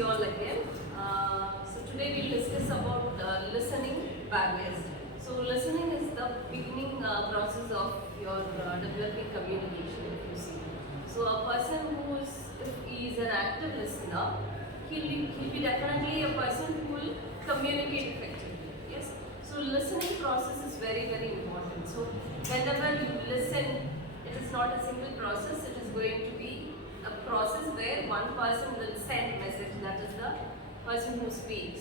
you all again. So today we'll discuss about listening barriers. So listening is the beginning process of your developing communication, if you see. So a person who is an active listener, he'll be definitely a person who will communicate effectively. Yes. So listening process is very, very important. So whenever you listen, it is not a single process. It is going to be a process where one person will send message, that is the person who speaks.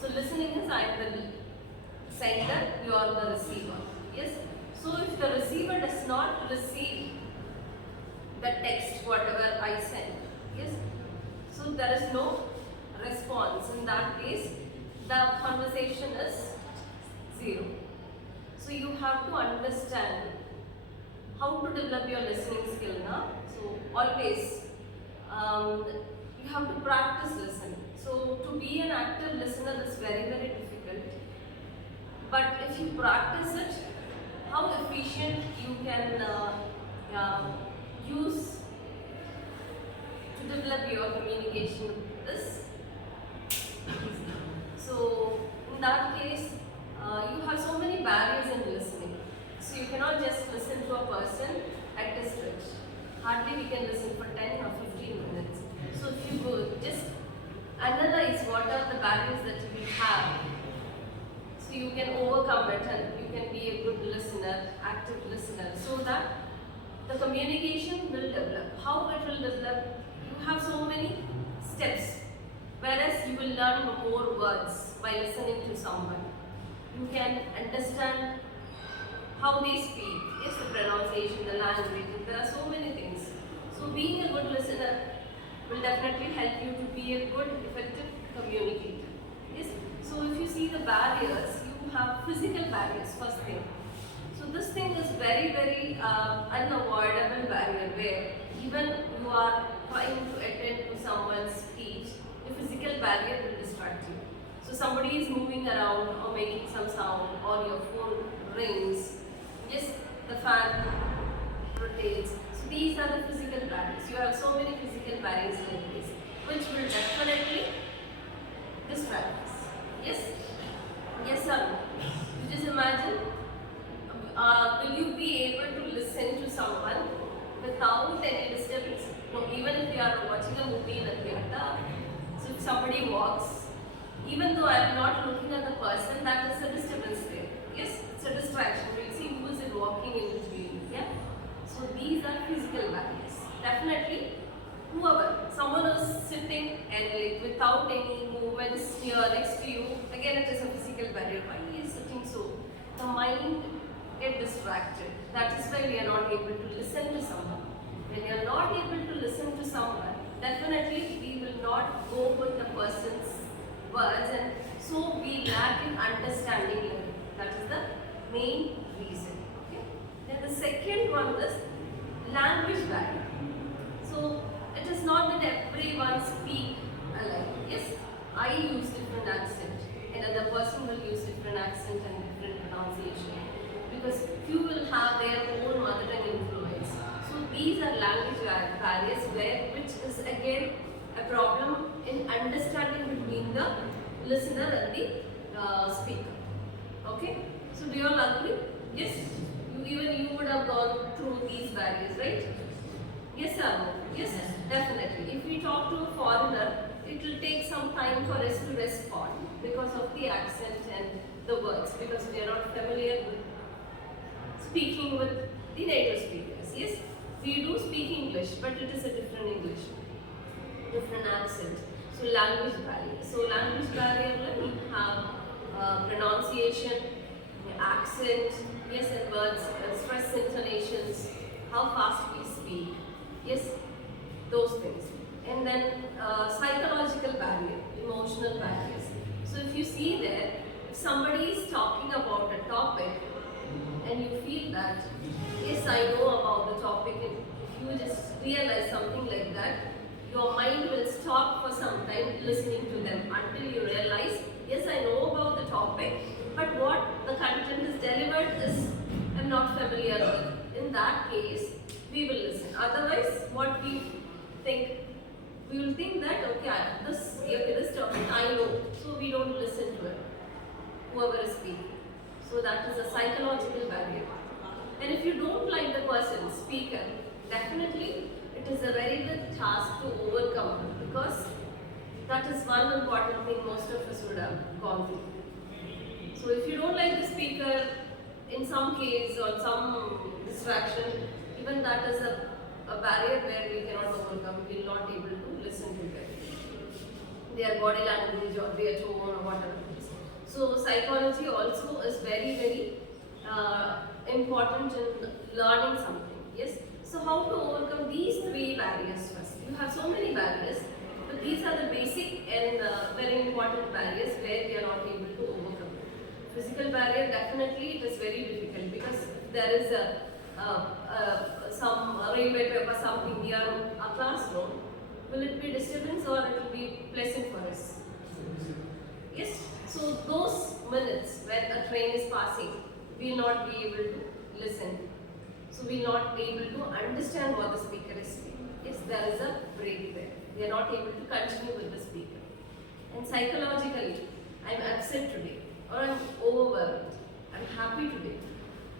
So listening is I am the sender, you are the receiver. Yes. So if the receiver does not receive the text whatever I send, yes, so there is no response. In that case, the conversation is zero. So you have to understand how to develop your listening skill now. So always you have to practice listening. So to be an active listener is very, very difficult. But if you practice it, how efficient you can use to develop your communication is easy. So in that case, you have so many barriers in listening. So you cannot just listen to a person at a stretch. Hardly we can listen for 10 or 15 minutes. So if you go, just analyze what are the barriers that you have. So you can overcome it and you can be a good listener, active listener, so that the communication will develop. How it will develop? You have so many steps. Whereas you will learn more words by listening to someone. You can understand how they speak, yes, the pronunciation, the language, there are so many things. So being a good listener will definitely help you to be a good, effective communicator. Yes. So if you see the barriers, you have physical barriers, first thing. So this thing is very, very unavoidable barrier where even you are trying to attend to someone's speech, the physical barrier will distract you. So somebody is moving around or making some sound or your phone rings. Yes, the fan rotates. So these are the physical barriers. You have so many physical barriers like this, which will definitely distract us. Yes? Yes or no? You just imagine, will you be able to listen to someone without any disturbance? No, even if you are watching a movie in a theater, so if somebody walks, even though I am not looking at the person, that is a disturbance there. Yes, it's a distraction. We'll see who is it walking in between. Yeah. So these are physical barriers. Definitely, whoever, someone is sitting and like without any movements here next to you, again it is a physical barrier. Why he is sitting so? The mind get distracted. That is why we are not able to listen to someone. When you are not able to listen to someone, definitely we will not go with the person's words, and so we lack in understanding level. That is the main reason. Okay. Then the second one is language barrier. So it is not that everyone speak alike. Yes, I use different accent, another person will use different accent and different pronunciation, because few will have their own mother tongue influence. So these are language barriers which is again a problem in understanding between the listener and the speaker. Okay, so do you all agree? Yes, even you would have gone through these barriers, right? Yes or no? Yes, definitely. If we talk to a foreigner, it will take some time for us to respond because of the accent and the words, because we are not familiar with speaking with the native speakers. Yes, we do speak English, but it is a different English, different accent. So language barrier. So language barrier, we have pronunciation, accent, yes, and words, stress intonations, how fast we speak, yes, those things. And then psychological barrier, emotional barriers. So if you see there, if somebody is talking about a topic and you feel that, yes, I know about the topic, and if you just realize something like that, your mind will stop for some time listening to them until you realize, yes, I know about the topic, but what the content is delivered is I'm not familiar with. In that case, we will listen. Otherwise, what we think, we will think that, okay, this we don't listen to it, whoever is speaking. So that is a psychological barrier. And if you don't like the person, speaker, definitely it is a very big task to overcome, because that is one important thing most of us would have gone through. So if you don't like the speaker, in some case or some distraction, even that is a barrier where we cannot overcome, we will not able to listen to them. Their body language or their tone or whatever it is. So psychology also is very, very important in learning something. Yes. So how to overcome these three barriers first? You have so many barriers, but these are the basic and very important barriers where we are not able to overcome. Physical barrier, definitely it is very difficult, because there is some railway paper, something near a classroom. Will it be disturbance or it will be pleasant for us? Yes. So those minutes when a train is passing, we will not be able to listen. So we will not be able to understand what the speaker is saying. Yes, there is a break there. We are not able to continue with the speaker. And psychologically, I am upset today, or I am overwhelmed, I am happy today.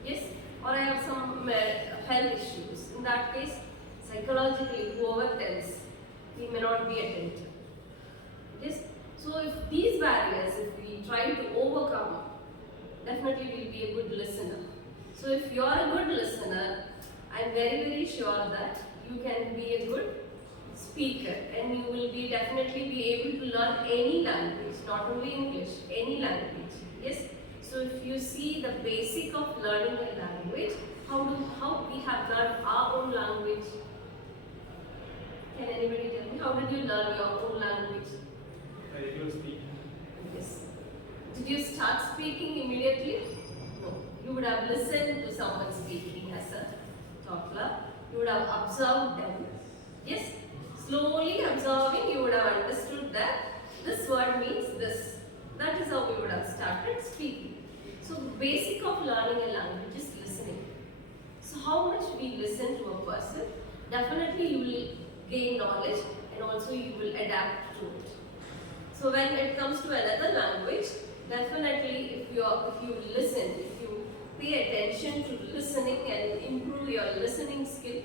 Yes, or I have some health issues. In that case, psychologically, whoever tells, we may not be attentive. Yes, so if these barriers, if we try to overcome, definitely we will be a good listener. So if you are a good listener, I am very, very sure that you can be a good speaker, and you will be definitely be able to learn any language, not only English, any language. Yes. So if you see the basic of learning a language, how we have learned our own language. Can anybody tell me, how did you learn your own language? I used to speak. Yes. Did you start speaking immediately? No. You would have listened to someone speaking as a toddler. You would have observed them. Yes. Slowly observing, you would have understood that this word means this. That is how we would have started speaking. So basic of learning a language is listening. So how much we listen to a person, definitely you will gain knowledge, and also you will adapt to it. So when it comes to another language, definitely if you listen, if you pay attention to listening and improve your listening skill,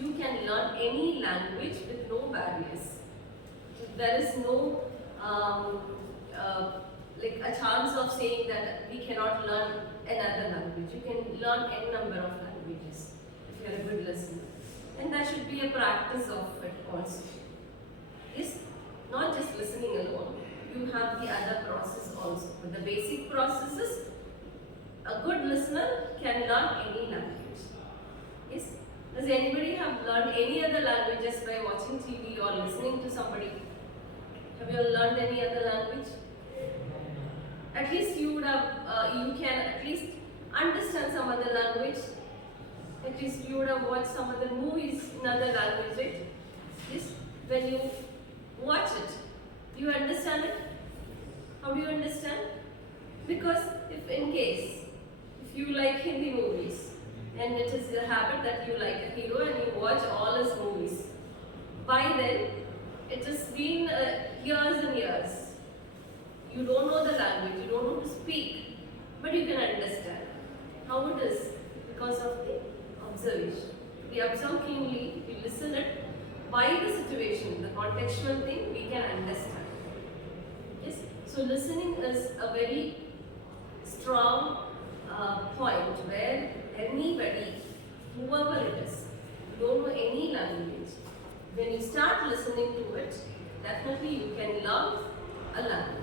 you can learn any language with no barriers. There is no like a chance of saying that we cannot learn another language. You can learn any number of languages if you are a good listener. And there should be a practice of it also. Yes, not just listening alone. You have the other process also. But the basic process is a good listener can learn any language. Yes. Does anybody have learned any other languages by watching TV or listening to somebody? Have you learned any other language? At least you would have, you can at least understand some other language. At least you would have watched some other movies in other language, right? Yes. When you watch it, do you understand it? How do you understand? Because if in case, if you like Hindi movies, and it is a habit that you like a hero and you watch all his movies, by then it has been years and years. You don't know the language, you don't know to speak, but you can understand. How it is? Because of the observation. We observe keenly, we listen it. By the situation, the contextual thing, we can understand. Yes. So listening is a very strong point where anybody, whoever it is, you don't know any language, when you start listening to it, definitely you can learn a language.